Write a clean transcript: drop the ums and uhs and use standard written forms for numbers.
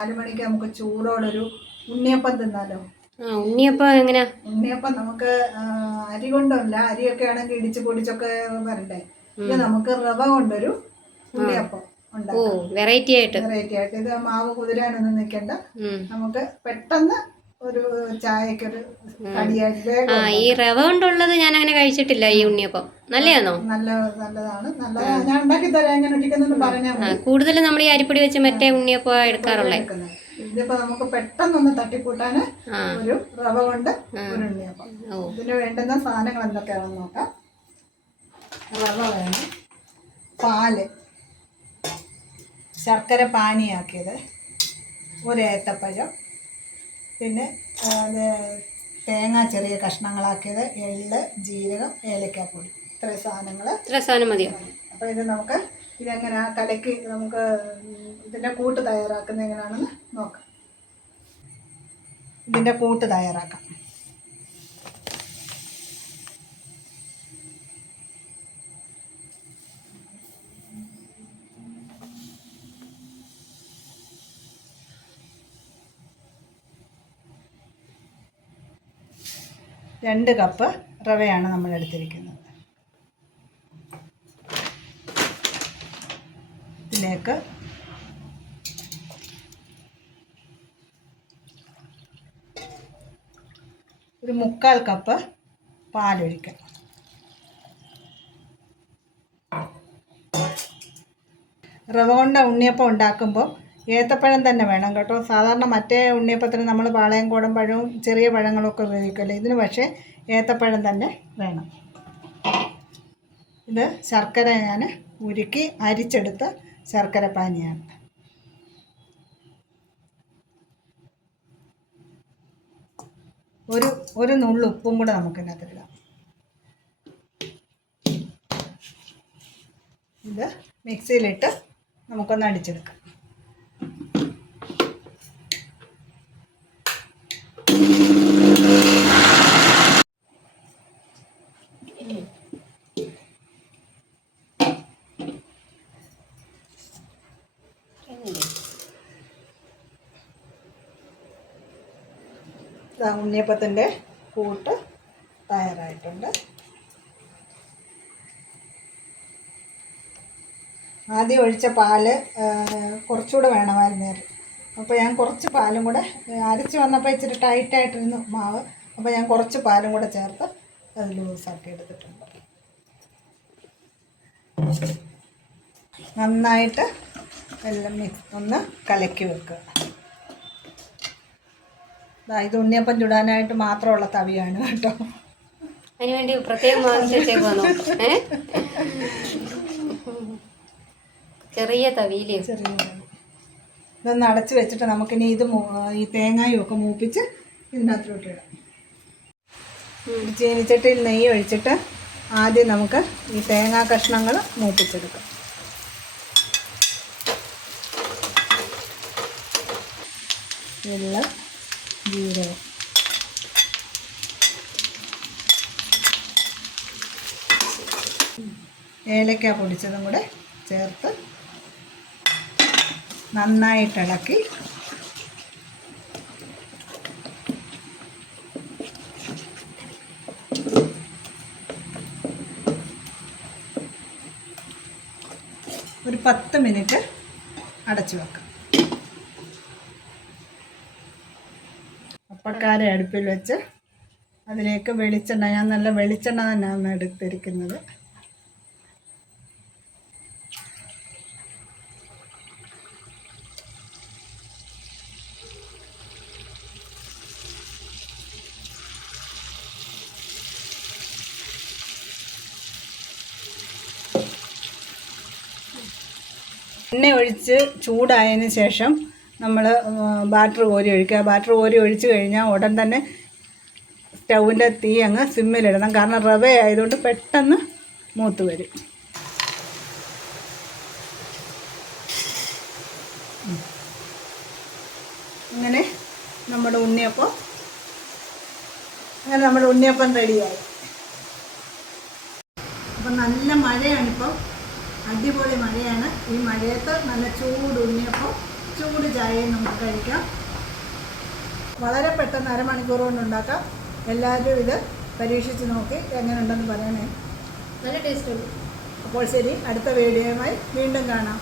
4 മണിക്ക് നമുക്ക് ചൂടോടൊരു ഉണ്ണിയപ്പം തിന്നാലോ. ഉണ്ണിയപ്പം എങ്ങനെയാ? ഉണ്ണിയപ്പം നമുക്ക് അരി കൊണ്ടല്ല, അരിയൊക്കെ ആണെങ്കിൽ ഇടിച്ച് പൊടിച്ചൊക്കെ വരണ്ടേ. ഇത് നമുക്ക് റവ കൊണ്ടൊരു ഉണ്ണിയപ്പം ഉണ്ടാക്കാം. വെറൈറ്റി ആയിട്ട്. ഇത് മാവ് കുതിരാനൊന്നും നിൽക്കണ്ട, നമുക്ക് പെട്ടെന്ന് ഒരു ചായക്കൊരു കടിയായിട്ട്. ഈ റവ കൊണ്ടുള്ളത് ഞാൻ അങ്ങനെ കഴിച്ചിട്ടില്ല. ഈ ഉണ്ണിയപ്പം നല്ലതാണോ? നല്ലതാണ്. ഞാൻ ഉണ്ടാക്കി തരാം, എങ്ങനെ ഉണ്ടാക്കുന്നതെന്ന് പറഞ്ഞാൽ മതി. കൂടുതലും നമ്മൾ ഈ അരിപ്പൊടി വെച്ച് മറ്റേ ഉണ്ണിയപ്പം എടുക്കാറുള്ളത്. ഇതിപ്പോ നമുക്ക് പെട്ടെന്നൊന്ന് തട്ടിക്കൂട്ടാന് ഒരു റവ കൊണ്ട് ഒരു ഉണ്ണിയപ്പം. ഇതിന് വേണ്ടുന്ന സാധനങ്ങൾ എന്തൊക്കെയാണെന്ന് നോക്കാം. റവ വേണം, പാല്, ശർക്കര പാനിയാക്കിയത്, ഒരു ഏത്തപ്പഴം, പിന്നെ തേങ്ങ ചെറിയ കഷ്ണങ്ങളാക്കിയത്, എള്ള്, ജീരകം, ഏലക്കാപ്പൊടി. ഇത്ര സാധനം മതിയോ? അപ്പോൾ ഇത് നമുക്ക് ഇതെങ്ങനെയാ കലക്കി നമുക്ക് ഇതിൻ്റെ കൂട്ട് തയ്യാറാക്കുന്നത് എങ്ങനെയാണെന്ന് നോക്കാം. ഇതിൻ്റെ കൂട്ട് തയ്യാറാക്കാം. രണ്ട് കപ്പ് റവയാണ് നമ്മൾ എടുത്തിരിക്കുന്നത്. ഇതിലേക്ക് ഒരു 1/4 കപ്പ് പാലൊഴിക്കാം. റവ കൊണ്ട് ഉണ്ണിയപ്പം ഉണ്ടാക്കുമ്പോൾ ഏത്തപ്പഴം തന്നെ വേണം കേട്ടോ. സാധാരണ മറ്റേ ഉണ്ണിയപ്പത്തിന് നമ്മൾ പാളയംകോടൻ പഴവും ചെറിയ പഴങ്ങളൊക്കെ ഉപയോഗിക്കുമല്ലോ. ഇതിന് പക്ഷേ ഏത്തപ്പഴം തന്നെ വേണം. ഇത് ശർക്കര ഞാൻ ഉരുക്കി അരിച്ചെടുത്ത ശർക്കര പാനിയാണ്. ഒരു നുള്ളു ഉപ്പും കൂടെ നമുക്കിതിനകത്തിടാം. ഇത് മിക്സിയിലിട്ട് നമുക്കൊന്ന് അടിച്ചെടുക്കാം. ഉണ്ണിയപ്പത്തിൻ്റെ കൂട്ട് തയ്യാറായിട്ടുണ്ട്. ആദ്യം ഒഴിച്ച പാല് കുറച്ചുകൂടെ വേണമായിരുന്നു. അപ്പോൾ ഞാൻ കുറച്ച് പാലും കൂടെ അരച്ച് വന്നപ്പോൾ ഇച്ചിരി ടൈറ്റായിട്ടിരുന്നു മാവ്. അപ്പോൾ ഞാൻ കുറച്ച് പാലും കൂടെ ചേർത്ത് അത് ലൂസാക്കി എടുത്തിട്ടുണ്ട്. നന്നായിട്ട് എല്ലാം ഒന്ന് കലക്കി വെക്കുക. ഇത് ഉണ്ണിയപ്പം ചുടാനായിട്ട് മാത്രമുള്ള തവിയാണ് കേട്ടോ. അതിനുവേണ്ടി പ്രത്യേകം ചെറിയ തവിയില് ഇതൊന്ന് അടച്ച് വെച്ചിട്ട് നമുക്കിനി ഇത് ഈ തേങ്ങയും ഒക്കെ മൂപ്പിച്ച് ഇതിനകത്തോട്ട് ഇടാം. ചീനിച്ചട്ടിയിൽ നെയ്യ് ഒഴിച്ചിട്ട് ആദ്യം നമുക്ക് ഈ തേങ്ങാ കഷ്ണങ്ങൾ മൂപ്പിച്ചെടുക്കാം. എല്ലാം ജീരകം, ഏലക്ക പൊടിച്ചതും കൂടെ ചേർത്ത് നന്നായിട്ടിളക്കി ഒരു 10 മിനിറ്റ് അടച്ചു വെക്കാം. അപ്പക്കാര അടുപ്പിൽ വെച്ച് അതിലേക്ക് വെളിച്ചെണ്ണ, ഞാൻ നല്ല വെളിച്ചെണ്ണ തന്നെയാണ് എടുത്തിരിക്കുന്നത്. എണ്ണ ഒഴിച്ച് ചൂടായതിന് ശേഷം നമ്മൾ ബാറ്റർ കോരി ഒഴിക്കുക. ബാറ്റർ കോരി ഒഴിച്ച് കഴിഞ്ഞാൽ ഉടൻ തന്നെ സ്റ്റൗവിൻ്റെ തീ അങ്ങ് സിമ്മിലിടണം. കാരണം റവ ആയതുകൊണ്ട് പെട്ടെന്ന് മൂത്ത് വരും. അങ്ങനെ നമ്മുടെ ഉണ്ണിയപ്പം റെഡിയായി. അപ്പം നല്ല മഴയാണിപ്പോൾ, അടിപൊളി മഴയാണ്. ഈ മഴയത്ത് നല്ല ചൂട് ഉണ്ണിയപ്പം ചൂട് ചായയും നമുക്ക് കഴിക്കാം. വളരെ പെട്ടെന്ന് അരമണിക്കൂർ കൊണ്ട് ഉണ്ടാക്കാം. എല്ലാവരും ഇത് പരീക്ഷിച്ച് നോക്കി എങ്ങനെയുണ്ടെന്ന് പറയണേ. നല്ല ടേസ്റ്റ് ഉണ്ട്. അപ്പോൾ ശരി, അടുത്ത വീഡിയോയുമായി വീണ്ടും കാണാം.